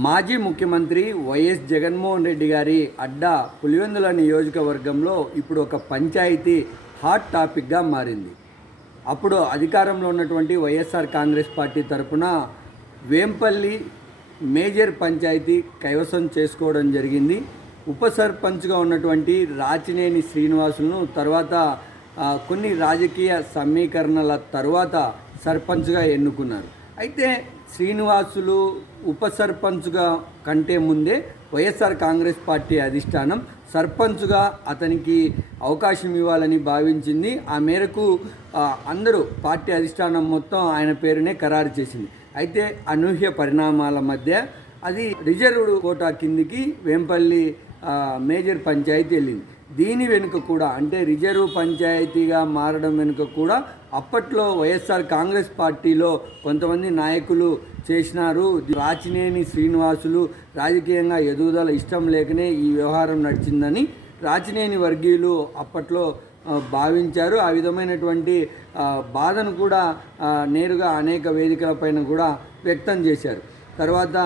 మాజీ ముఖ్యమంత్రి వైఎస్ జగన్మోహన్ రెడ్డి గారి అడ్డా పులివెందుల నియోజకవర్గంలో ఇప్పుడు ఒక పంచాయతీ హాట్ టాపిక్గా మారింది. అప్పుడు అధికారంలో ఉన్నటువంటి వైఎస్ఆర్ కాంగ్రెస్ పార్టీ తరపున వేంపల్లి మేజర్ పంచాయతీ కైవసం చేసుకోవడం జరిగింది. ఉప సర్పంచ్గా ఉన్నటువంటి రాచినేని శ్రీనివాసులను తర్వాత కొన్ని రాజకీయ సమీకరణల తర్వాత సర్పంచ్గా ఎన్నుకున్నారు. అయితే శ్రీనివాసులు ఉప సర్పంచ్గా కంటే ముందే వైఎస్ఆర్ కాంగ్రెస్ పార్టీ అధిష్టానం సర్పంచ్గా అతనికి అవకాశం ఇవ్వాలని భావించింది. ఆ మేరకు అందరూ పార్టీ అధిష్టానం మొత్తం ఆయన పేరునే ఖరారు చేసింది. అయితే అనూహ్య పరిణామాల మధ్య అది రిజర్వ్డ్ కోటా కిందికి వేంపల్లి మేజర్ పంచాయతీ వెళ్ళింది. దీని వెనుక కూడా అంటే రిజర్వ్ పంచాయతీగా మారడం వెనుక కూడా అప్పట్లో వైఎస్ఆర్ కాంగ్రెస్ పార్టీలో కొంతమంది నాయకులు చేసినారు. రాచినేని శ్రీనివాసులు రాజకీయంగా ఎదుగుదల ఇష్టం లేకనే ఈ వ్యవహారం నడిచిందని రాచినేని వర్గీయులు అప్పట్లో భావించారు. ఆ విధమైనటువంటి బాధను కూడా నేరుగా అనేక వేదికలపైన కూడా వ్యక్తం చేశారు. తర్వాత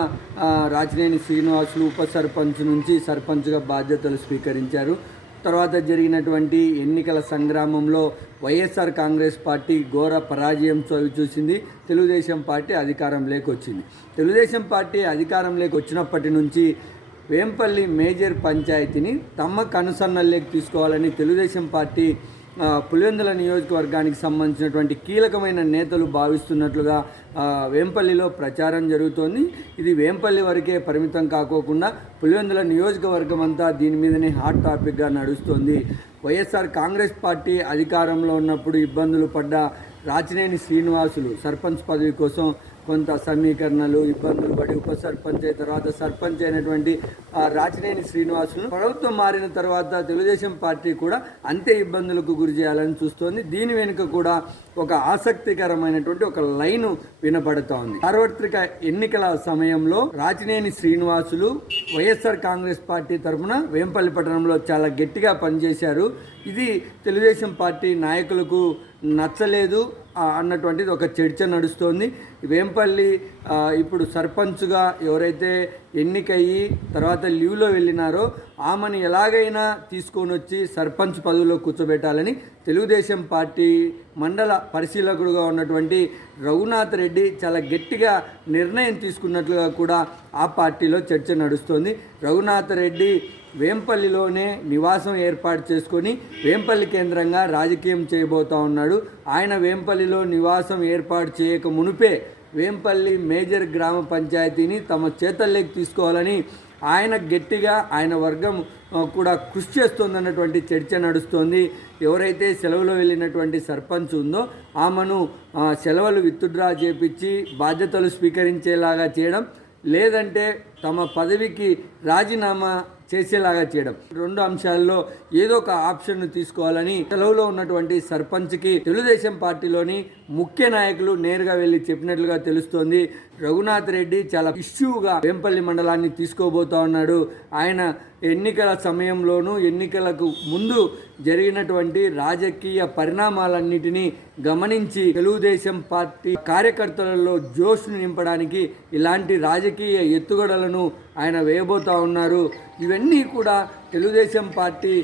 రాజనేని శ్రీనివాసులు ఉప సర్పంచ్ నుంచి సర్పంచ్గా బాధ్యతలు స్వీకరించారు. తర్వాత జరిగినటువంటి ఎన్నికల సంగ్రామంలో వైఎస్ఆర్ కాంగ్రెస్ పార్టీ ఘోర పరాజయం చవి చూసింది. తెలుగుదేశం పార్టీ అధికారం లేకొచ్చింది. తెలుగుదేశం పార్టీ అధికారం వచ్చినప్పటి నుంచి వేంపల్లి మేజర్ పంచాయతీని తమ కనుసన్నల్లోకి తీసుకోవాలని తెలుగుదేశం పార్టీ పులివెందుల నియోజకవర్గానికి సంబంధించినటువంటి కీలకమైన నేతలు భావిస్తున్నట్లుగా వేంపల్లిలో ప్రచారం జరుగుతోంది. ఇది వేంపల్లి వరకే పరిమితం కాకోకుండా పులివెందుల నియోజకవర్గం అంతా దీని మీదనే హాట్ టాపిక్గా నడుస్తోంది. వైఎస్ఆర్ కాంగ్రెస్ పార్టీ అధికారంలో ఉన్నప్పుడు ఇబ్బందులు పడ్డ రాచినేని శ్రీనివాసులు సర్పంచ్ పదవి కోసం కొంత సమీకరణలు ఇబ్బందులు పడి ఉప సర్పంచ్ అయిన తర్వాత సర్పంచ్ అయినటువంటి రాచినేని శ్రీనివాసులు ప్రభుత్వం మారిన తర్వాత తెలుగుదేశం పార్టీ కూడా అంతే ఇబ్బందులకు గురి చేయాలని చూస్తోంది. దీని వెనుక కూడా ఒక ఆసక్తికరమైనటువంటి ఒక లైను వినపడుతోంది. ఉంది సార్వత్రిక ఎన్నికల సమయంలో Rachineni Srinivasulu YSR Congress party తరఫున వేంపల్లి పట్టణంలో చాలా గట్టిగా పనిచేశారు. ఇది తెలుగుదేశం పార్టీ నాయకులకు నచ్చలేదు. అన్నటువంటిది ఒక చర్చ నడుస్తోంది. వేంపల్లి ఇప్పుడు సర్పంచ్గా ఎవరైతే ఎన్నికయ్యి తర్వాత లీవ్లో వెళ్ళినారో ఆమెను ఎలాగైనా తీసుకొని వచ్చి సర్పంచ్ పదవిలో కూర్చోబెట్టాలని తెలుగుదేశం పార్టీ మండల పరిశీలకుడుగా ఉన్నటువంటి రఘునాథ్ రెడ్డి చాలా గట్టిగా నిర్ణయం తీసుకున్నట్లుగా కూడా ఆ పార్టీలో చర్చ నడుస్తోంది. రఘునాథ్ రెడ్డి వేంపల్లిలోనే నివాసం ఏర్పాటు చేసుకొని వేంపల్లి కేంద్రంగా రాజకీయం చేయబోతా ఉన్నాడు. ఆయన వేంపల్లిలో నివాసం ఏర్పాటు చేయక మునుపే వేంపల్లి మేజర్ గ్రామ పంచాయతీని తమ చేతల్లోకి తీసుకోవాలని ఆయన గట్టిగా ఆయన వర్గం కూడా కృషి చేస్తుందన్నటువంటి చర్చ నడుస్తోంది. ఎవరైతే సెలవులో వెళ్ళినటువంటి సర్పంచ్ ఉందో ఆమెను సెలవులు విత్డ్రా చేపించి బాధ్యతలు స్వీకరించేలాగా చేయడం లేదంటే తమ పదవికి రాజీనామా చేసేలాగా చేయడం. రెండు అంశాల్లో ఏదో ఒక ఆప్షన్ తీసుకోవాలని సెలవులో ఉన్నటువంటి సర్పంచ్కి తెలుగుదేశం పార్టీలోని ముఖ్య నాయకులు నేరుగా వెళ్ళి చెప్పినట్లుగా తెలుస్తోంది. రఘునాథ్ రెడ్డి చాలా ఇష్యూగా వేంపల్లి మండలాన్ని తీసుకోబోతా ఉన్నాడు. ఆయన ఎన్నికల సమయంలోనూ ఎన్నికలకు ముందు జరిగినటువంటి రాజకీయ పరిణామాలన్నిటినీ గమనించి తెలుగుదేశం పార్టీ కార్యకర్తలలో జోష్ను నింపడానికి ఇలాంటి రాజకీయ ఎత్తుగడలను ఆయన వేయబోతా ఉన్నారు. ఇవన్నీ కూడా తెలుగుదేశం పార్టీ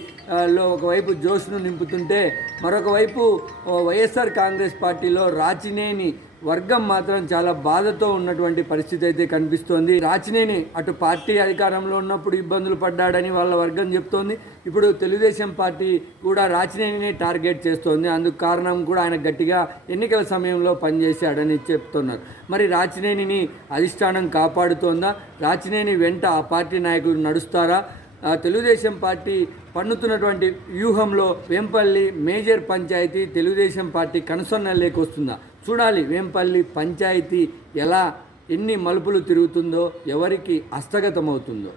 లో ఒకవైపు జోష్ను నింపుతుంటే మరొక వైపు వైఎస్ఆర్ కాంగ్రెస్ పార్టీలో రాచినేని వర్గం మాత్రం చాలా బాధతో ఉన్నటువంటి పరిస్థితి అయితే కనిపిస్తోంది. రాచినేని అటు పార్టీ అధికారంలో ఉన్నప్పుడు ఇబ్బందులు పడ్డాడని వాళ్ళ వర్గం చెప్తోంది. ఇప్పుడు తెలుగుదేశం పార్టీ కూడా రాచినేనిని టార్గెట్ చేస్తోంది. అందుకు కారణం కూడా ఆయన గట్టిగా ఎన్నికల సమయంలో పనిచేశాడని చెప్తున్నారు. మరి రాచినేనిని అధిష్టానం కాపాడుతోందా? రాచినేని వెంట ఆ పార్టీ నాయకులు నడుస్తారా? ఆ, తెలుగుదేశం పార్టీ పన్నుతున్నటువంటి వ్యూహంలో వేంపల్లి మేజర్ పంచాయతీ తెలుగుదేశం పార్టీ కనుసన్నల్లోకి వస్తుందా చూడాలి వేంపల్లి పంచాయతీ ఎలా ఎన్ని మలుపులు తిరుగుతుందో ఎవరికి హస్తగతమవుతుందో